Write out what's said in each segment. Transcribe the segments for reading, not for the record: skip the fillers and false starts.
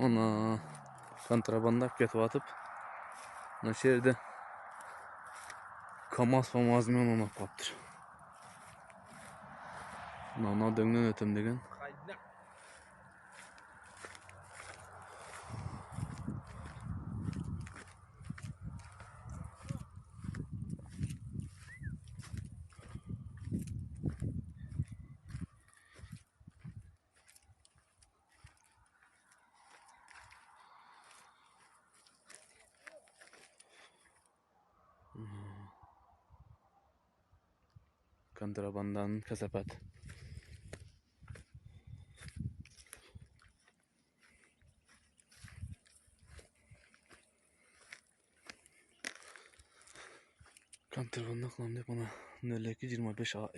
Ana kontrabandap ketip atıp bu şehirde Kamaz famazmen ona kaptır. Nana döngden ötüm degen. Kontrabandanın kasapet. Kontrabanda kılam dep ona 0225 AL.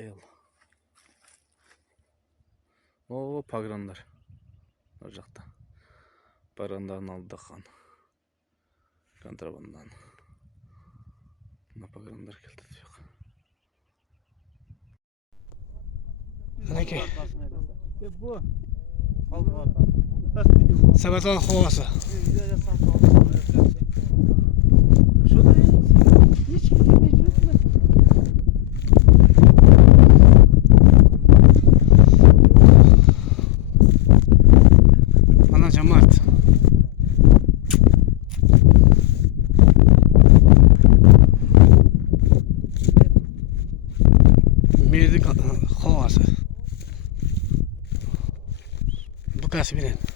O pagranlar. Orjakta. Pagrandarın aldı kan. Kontrabandan. Buna pagranlar geldi diyor. Anake. Bu. Sabatan hovası. Şurada hiç kimse mecbur etmez. Ana cemaat. Mirdik hovası. Bu kasbinen.